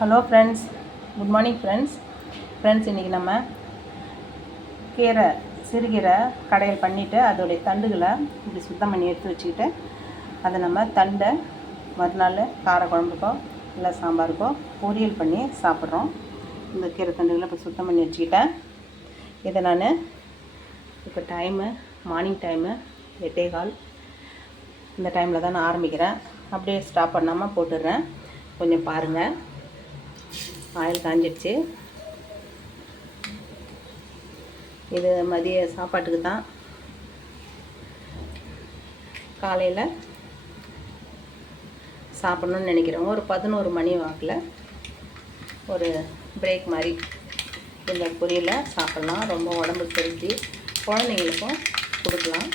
Hello friends good morning friends friends இன்றைக்கி நம்ம கீரை சிறுகீரை கடையில் பண்ணிவிட்டு அதோடைய தண்டுகளை இப்படி சுத்தம் பண்ணி எடுத்து வச்சுக்கிட்டு அதை நம்ம தண்டை மறுநாள் கார குழம்புக்கோ இல்லை சாம்பாருக்கோ பொரியல் பண்ணி சாப்பிட்றோம். இந்த கீரை தண்டுகளை இப்போ சுத்தம் பண்ணி வச்சுக்கிட்டேன். இதை நான் இப்போ டைமு மார்னிங் டைமு எட்டே கால். இந்த டைமில் தான் நான் ஆரம்பிக்கிறேன். அப்படியே ஸ்டாப் பண்ணாமல் போட்டுடுறேன். கொஞ்சம் பாருங்கள் ஆயில் காஞ்சிடுச்சு. இது மதிய சாப்பாட்டுக்கு தான். காலையில் சாப்பிட்ணுன்னு நினைக்கிறவங்க ஒரு பதினோரு மணி வாக்கில் ஒரு பிரேக் மாதிரி இந்த பொரியலை சாப்பிட்லாம். ரொம்ப உடம்புக்கு ஹெல்த்தி குழந்தைங்களுக்கும் கொடுக்கலாம்.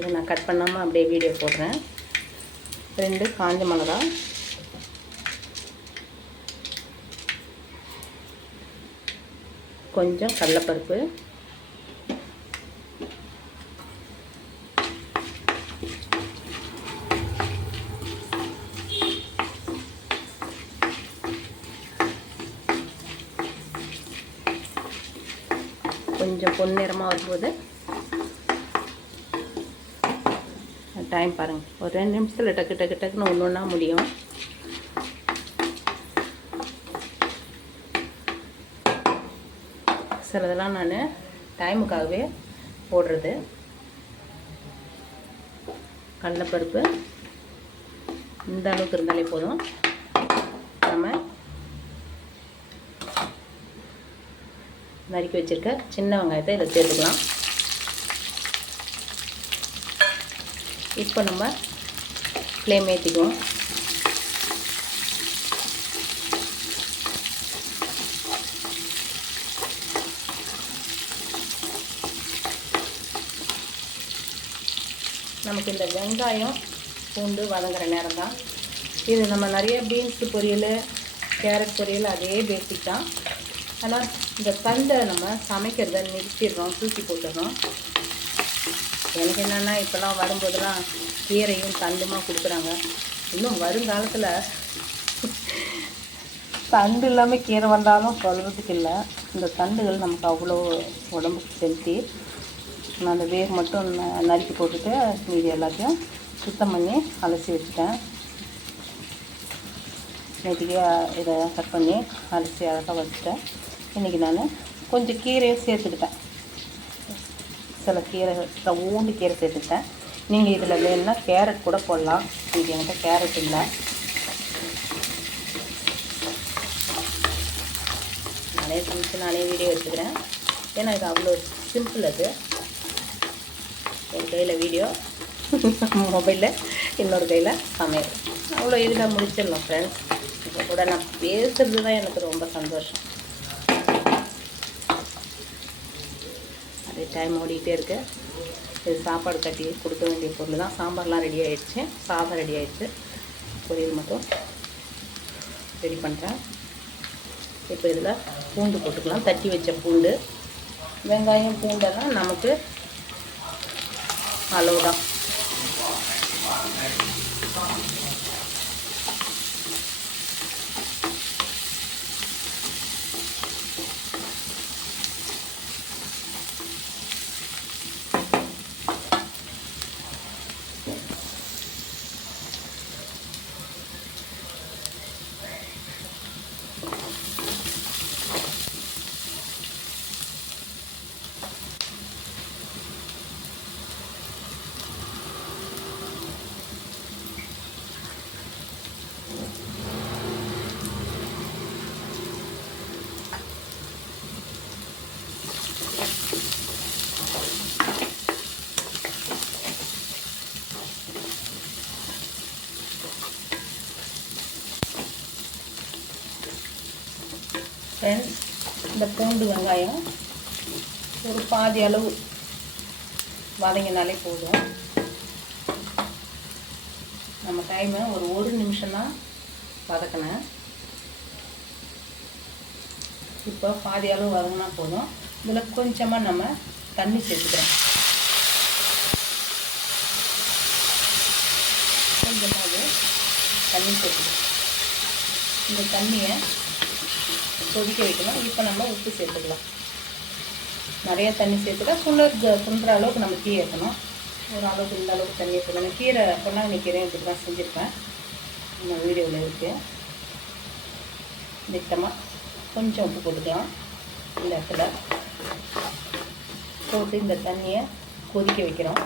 இதை நான் கட் பண்ணாமல் அப்படியே வீடியோ போடுறேன். ரெண்டு காஞ்ச மிளகா. கொஞ்சம் கடலைப்பருப்பு. கொஞ்சம் பொன்னிறமாக வரும்போது டைம் பாருங்கள் ஒரு ரெண்டு நிமிஷத்தில் டக்கு டக்கு டக்குன்னு ஒன்று ஒன்றா முடியும். சிலதெல்லாம் நான் டைமுக்காகவே போடுறது. கடலைப்பருப்பு இந்த அளவுக்கு இருந்தாலே போதும். நம்ம நறுக்கி வச்சுருக்க சின்ன வெங்காயத்தை இதில் சேர்த்துக்கலாம். இப்போ நம்ம ஃப்ளேம் ஏற்றிக்குவோம் நமக்கு இந்த வெங்காயம் பூண்டு வதங்குற நேரம் தான் இது நம்ம நிறைய பீன்ஸு பொரியல் கேரட் பொரியல் அதே பேசிக் தான். ஆனால் இந்த தண்டை நம்ம சமைக்கிறத நிறுத்திடுறோம் தூக்கி போட்டுடுறோம். எனக்கு என்னென்னா இப்போல்லாம் வரும்போதெல்லாம் கீரையும் தண்டுமாக கொடுக்குறாங்க. இன்னும் வருங்காலத்தில் தண்டு இல்லாமல் கீரை வந்தாலும் சொல்கிறதுக்கு இல்லை. இந்த தண்டுகள் நமக்கு அவ்வளோ உடம்புக்கு செலுத்தி. நான் அந்த வேர் மட்டும் ந- நறுக்கி போட்டுட்டு மீதி எல்லாத்தையும் சுத்தம் பண்ணி அலசி வச்சுட்டேன். நேற்றுக்கே இதை கட் பண்ணி அலசி அழகாக வச்சுட்டேன். இன்றைக்கி நான் கொஞ்சம் கீரையும் சேர்த்துக்கிட்டேன். சில கீரை ஊண்டு கீரை சேர்த்துட்டேன் நீங்கள் இதில் வேணும்னா கேரட் கூட போடலாம். இது என்கிட்ட கேரட் இல்லை. நானே சமைச்சு நானே வீடியோ எடுத்துக்கிறேன். ஏன்னா இது அவ்வளோ சிம்பிள் அது. என் கையில் வீடியோ மொபைலில் இன்னொரு கையில் சமையல். அவ்வளோ இதில் முடிச்சிடலாம் ஃப்ரெண்ட்ஸ் இப்போ கூட நான் பேசுகிறது தான் எனக்கு ரொம்ப சந்தோஷம். டைம் ஓடிக்கிட்டே இருக்கு. இது சாப்பாடு கட்டி கொடுக்க வேண்டிய பொருள் தான். சாம்பார்லாம் ரெடி ஆகிடுச்சு சாதம் ரெடி ஆகிடுச்சு பொரியல் மட்டும் ரெடி பண்ணுறேன் இப்போ இதில் பூண்டு போட்டுக்கலாம். தட்டி வச்ச பூண்டு. வெங்காயம் பூண்டெல்லாம் நமக்கு அளவு தான் ஃப்ரெண்ட்ஸ் இந்த பூண்டு வெங்காயம் ஒரு பாதி அளவு வதங்கினாலே போதும். நம்ம டைமை ஒரு ஒரு நிமிஷம் தான் வதக்கினேன். இப்போ பாதி அளவு வதங்கினா போதும். இதில் கொஞ்சமாக நம்ம தண்ணி சேர்த்துக்கிறோம். கொஞ்சமாக அது தண்ணி சேர்த்துக்கிறோம். இந்த தண்ணியை கொதிக்க வைக்கணும். இப்போ நம்ம உப்பு சேர்த்துக்கலாம். நிறைய தண்ணி சேர்த்துட்டா சுண்டர் சுண்டுற அளவுக்கு நம்ம கீ ஏற்றணும் ஒரு அளவுக்கு இந்த அளவுக்கு தண்ணி ஏற்றணும் கீரை பொன்னாங்கண்ணி கீரை இப்படி தான் செஞ்சுருப்பேன் நம்ம வீடியோவில் இருக்குது திட்டமாக கொஞ்சம் உப்பு போட்டுக்கலாம். இந்த இடத்துல போட்டு இந்த தண்ணியை கொதிக்க வைக்கிறோம்.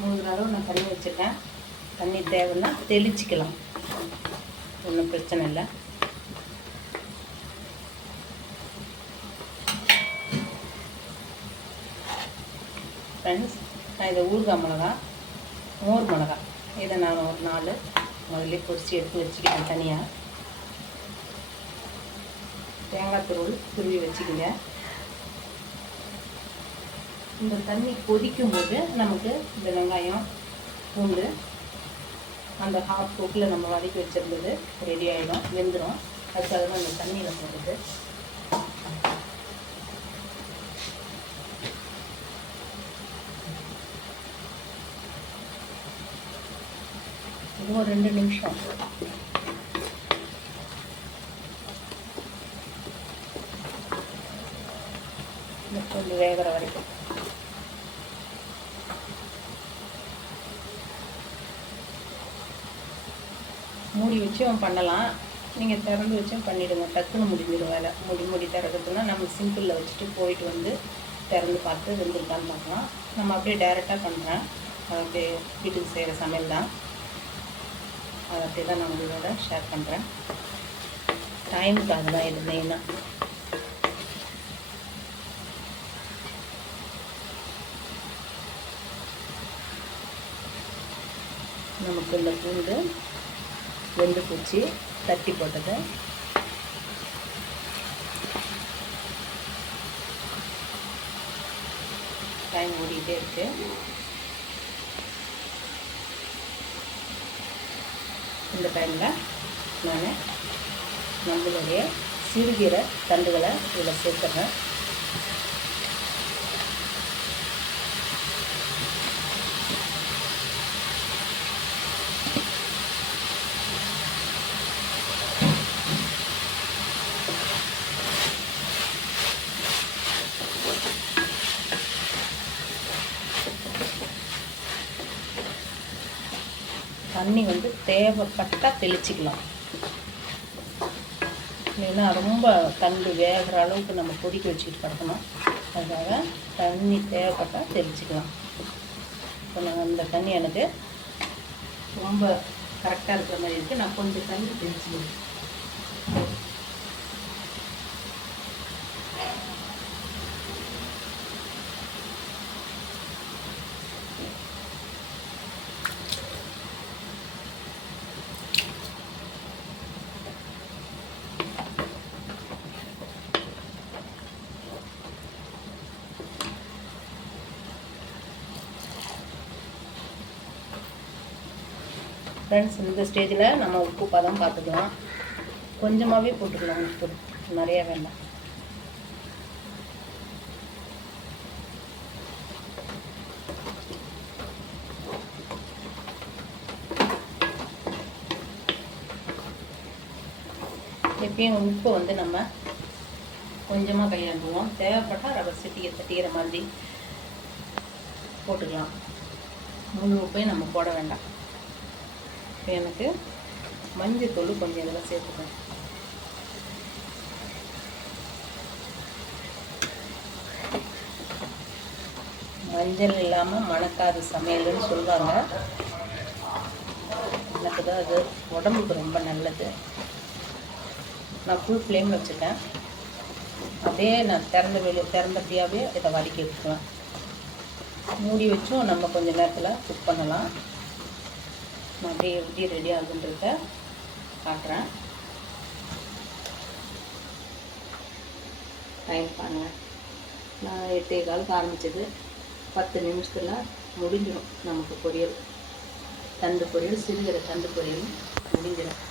மூணு அளவு நான் தண்ணி வச்சுருக்கேன் தண்ணி தேவைன்னா தெளிச்சிக்கலாம். ஒன்றும் பிரச்சனை இல்லை. ஃப்ரெண்ட்ஸ் நான் இதை ஊறுகாய் மிளகா மோர் மிளகா இதை நான் ஒரு நாலு முதல்ல பொரிச்சு எடுத்து வச்சுக்கிட்டேன் தனியாக தேங்காய் துருள் துருவி வச்சுக்கிங்க. இந்த தண்ணி கொதிக்கும் போது நமக்கு இந்த வெங்காயம் பூண்டு அந்த ஹாஃப் குக்கில் நம்ம வதக்கி வச்சுருந்தது ரெடி ஆகிடும் வெந்துடும் அதுக்காக தான் இந்த தண்ணியில் போடுறது இன்னும் ரெண்டு நிமிஷம். கொஞ்சம் வேகிற வரைக்கும். மூடி வச்சும் பண்ணலாம். நீங்கள் திறந்து வச்சும் பண்ணிவிடுங்க டக்குன்னு முடிஞ்சிடும் வேலை. முடி முடி திறக்கிறதுனா நம்ம சிம்பிளில் வச்சுட்டு போயிட்டு வந்து திறந்து பார்த்து வெந்திருக்கான்னு பார்க்கலாம். நம்ம அப்படியே டைரெக்டாக பண்ணுறேன் அது அப்படியே வீட்டுக்கு செய்கிற சமையல் தான். அதை அப்படியே தான் நான் உங்களோட ஷேர் பண்ணுறேன் டைமுக்காக தான் இது மெயினாக நமக்கு இந்த பூண்டு வெந்து பூச்சி தட்டி போட்டது. டைம் ஓடிக்கிட்டே இருக்கு. இந்த டைமில் நான் நம்மளுடைய சிறுகீரை தண்டுகளை இதில் சேர்த்துறேன். தண்ணி வந்து தேவைப்பட்டால் தெளிச்சிக்கலாம். இல்லைன்னா ரொம்ப தண்டு வேகிற அளவுக்கு நம்ம கொதிக்க வச்சுக்கிட்டு கிடக்கணும் அதுக்காக தண்ணி தேவைப்பட்டால் தெளிச்சிக்கலாம். இப்போ நான் அந்த தண்ணி எனக்கு ரொம்ப கரெக்டாக இருக்கிற மாதிரி இருக்குது நான் கொஞ்சம் தண்ணி தெளிச்சுக்கிறேன். ஃப்ரெண்ட்ஸ் இந்த ஸ்டேஜில் நம்ம உப்பு பதம் பார்த்துக்கலாம். கொஞ்சமாகவே போட்டுக்கலாம் உப்பு. நிறைய வேண்டாம். எப்பயும் உப்பு வந்து நம்ம கொஞ்சமாக கையாண்டுவோம். தேவைப்பட்டால் ரவை சிட்டியை தட்டிக்கிற மாதிரி போட்டுக்கலாம். முழு உப்பையும் நம்ம போட வேண்டாம். இப்போ எனக்கு மஞ்சள் தூள் கொஞ்சம் இதில் சேர்த்துக்கேன் மஞ்சள் இல்லாமல் மணக்காது சமையல்னு சொல்லுவாங்க. எனக்கு தான் அது உடம்புக்கு ரொம்ப நல்லது. நான் ஃபுல் ஃப்ளேமில் வச்சுருக்கேன் அப்படியே நான் திறந்த வெளியே திறந்தபடியாகவே இதை வதக்கி எடுத்துக்குவேன் மூடி வச்சும் நம்ம கொஞ்சம் நேரத்தில் குக் பண்ணலாம். நான் அப்படியே எப்படி ரெடி ஆகுன்றத காட்டுறேன். டைம் பாருங்கள் நான் எட்டே காலுக்கு ஆரம்பித்தது பத்து நிமிஷத்தில் முடிஞ்சிடும் நமக்கு பொரியல். தண்டு பொரியல் சிறுகிற தண்டு பொரியல் முடிஞ்சிடும்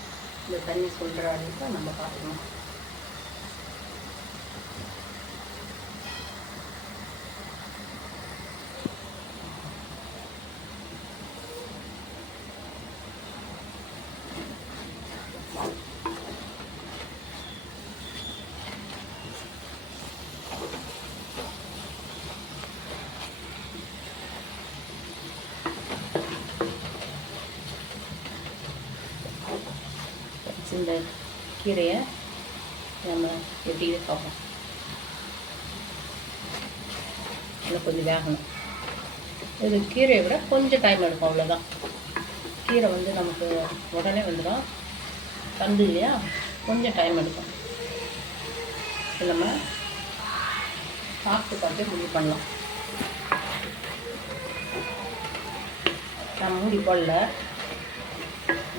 இந்த தண்ணி சொல்கிற அளவுக்கு நம்ம பார்த்துக்கணும். இந்த கீரையை நம்ம எப்படி பார்ப்போம். இன்னும் கொஞ்சம் வேகணும். இது கீரையை விட கொஞ்சம் டைம் எடுக்கும் அவ்வளோதான் கீரை வந்து நமக்கு உடனே வந்துடும். தந்து இல்லையா? கொஞ்சம் டைம் எடுக்கும். நம்ம சாப்பிட்டு பார்த்து முடிவு பண்ணலாம். நான் மூடி போடல.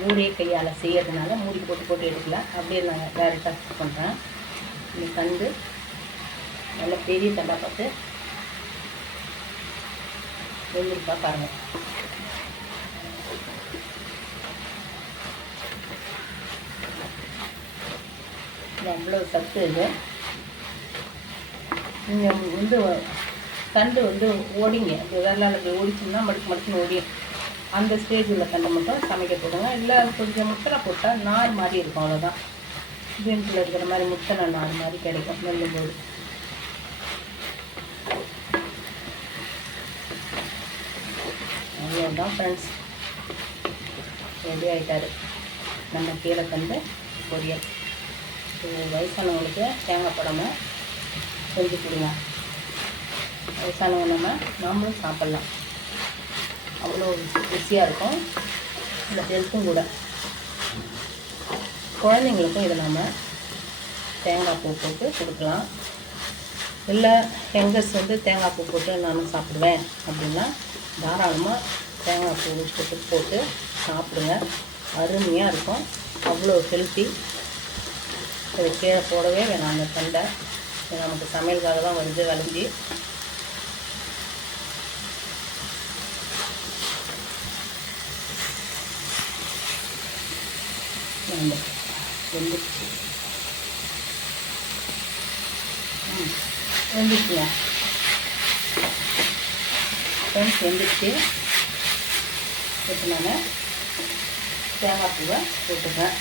ஊரே கையால் செய்யறதுனால மூடி போட்டு போட்டு எடுக்கலாம் அப்படியே நான் டேரெக்டாக பண்ணுறேன் இந்த தண்டு நல்ல பெரிய தண்டாக பார்த்து வெந்திருக்கா பாருங்கள் அவ்வளோ சத்து இது. நீங்கள் வந்து தண்டு வந்து ஓடிங்க. இந்த வேலை ஓடிச்சோம்னா மடுக்கு மடுக்குன்னு ஓடியும் அந்த ஸ்டேஜில் தண்டை மட்டும் சமைக்க போடுங்க. இல்லை கொஞ்சம் முத்தனை போட்டால் நார் மாதிரி இருக்கும் அவ்வளோதான் பீன்ஸில் இருக்கிற மாதிரி முத்தனை நார் மாதிரி கிடைக்கும் மெல்லும்போது அவ்வளோதான் ஃப்ரெண்ட்ஸ் ரெடி ஆகிட்டாரு நம்ம கீழே கண்டு பொரியல். இது வயசானவங்களுக்கு தேங்காய் படமும் செஞ்சு கொடுங்க. வயசானவங்க நம்ம நாமளும் சாப்பிட்லாம். அவ்வளோ ருசியாக இருக்கும். இந்த ஹெல்த்தும் கூட. குழந்தைங்களுக்கும் இதை நம்ம தேங்காய் பூ போட்டு கொடுக்கலாம். இல்லை எங்கஸ் வந்து தேங்காய் பூ போட்டு நான் சாப்பிடுவேன் அப்படின்னா தாராளமாக தேங்காய் பூ போட்டு போட்டு சாப்பிடுங்க. அருமையாக இருக்கும். அவ்வளோ ஹெல்த்தி இது கீழே போடவே வேணாம். அந்த தண்டை. நமக்கு சமையலுக்காக தான் வருது விளைஞ்சி நம்ம வெந்துச்சு ம் ஃப்ரெண்ட்ஸ் வெந்துச்சு இப்போ நான் தேங்காய் பூவை போட்டுக்கிறேன்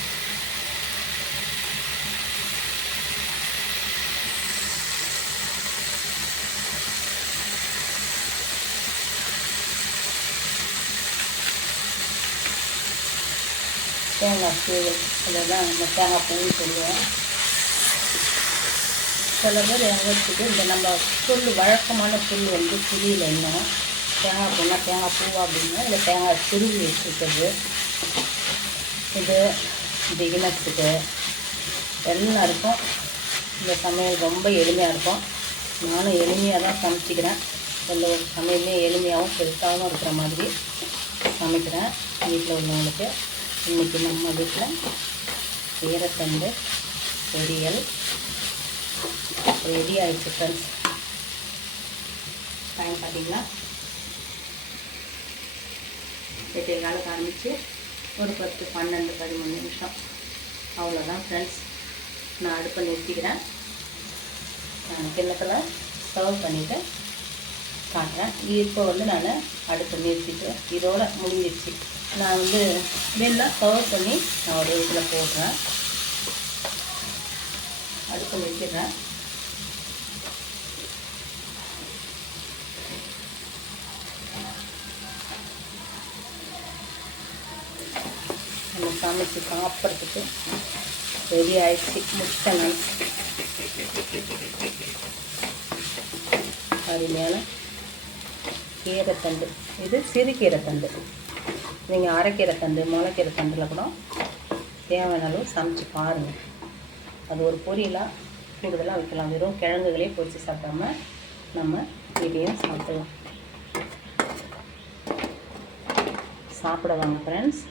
தேங்காய் சீவல் தான் நம்ம தேங்காய் பூன்னு சொல்லுவோம். சில பேர் எங்கள் இந்த நம்ம புல் வழக்கமான புல் வந்து புரியல இன்னும் தேங்காய் பூனா தேங்காய் பூவா அப்படின்னா இல்லை தேங்காய் துருவி வச்சுருக்கிறது. இது பிகினர்ஸுக்கு எல்லாருக்கும் இந்த சமையல் ரொம்ப எளிமையாக இருக்கும். நானும் எளிமையாக தான் சமைச்சிக்கிறேன். எந்த ஒரு சமையல்லையும் எளிமையாகவும் பெருசாகவும் இருக்கிற மாதிரி சமைக்கிறேன் வீட்டில் உள்ளவங்களுக்கு. இன்றைக்கி நம்ம வீட்டில் சீரத்தண்டு பொரியல். ரெடி ஆயிடுச்சு ஃப்ரெண்ட்ஸ் டைம் பார்த்தீங்களா? எட்டே காலுக்கு ஆரம்பித்து ஒரு பத்து பன்னெண்டு பதிமூணு நிமிஷம். அவ்வளோதான் ஃப்ரெண்ட்ஸ் நான் அடுப்பை நிறுத்திக்கிறேன். நான் கிண்ணத்தில் சர்வ் பண்ணிவிட்டு காட்டுறேன். இப்போ வந்து நான் அடுப்பை நிறுத்திட்டு இதோடு முடிஞ்சிடுச்சு நான் வந்து வெள்ளை கவர் பண்ணி நான் ஒரு இதில் போடுறேன். அடுப்பு வைக்கிறேன் நம்ம சமைச்சு சாப்பிட்றதுக்கு ரெடி ஆயிடுச்சு. முட்டை நான். அருமையான கீரைத்தண்டு. இது சிறு கீரைத்தண்டு நீங்கள் அரைக்கீரை தண்டு மிளக்கீரை தண்டில் கூட தேவையான அளவு சமைச்சு பாருங்கள் அது ஒரு பொரியலாக கூடுதலாக வைக்கலாம். வெறும் கிழங்குகளே பொரித்து சாப்பிடாம நம்ம இதையும் சாப்பிடலாம். சாப்பிட வாங்க ஃப்ரெண்ட்ஸ்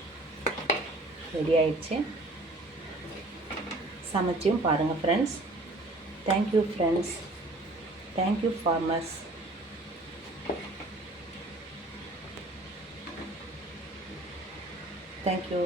ரெடி ஆயிடுச்சு. சமைச்சியும் பாருங்கள் friends thank you friends thank you farmers thank you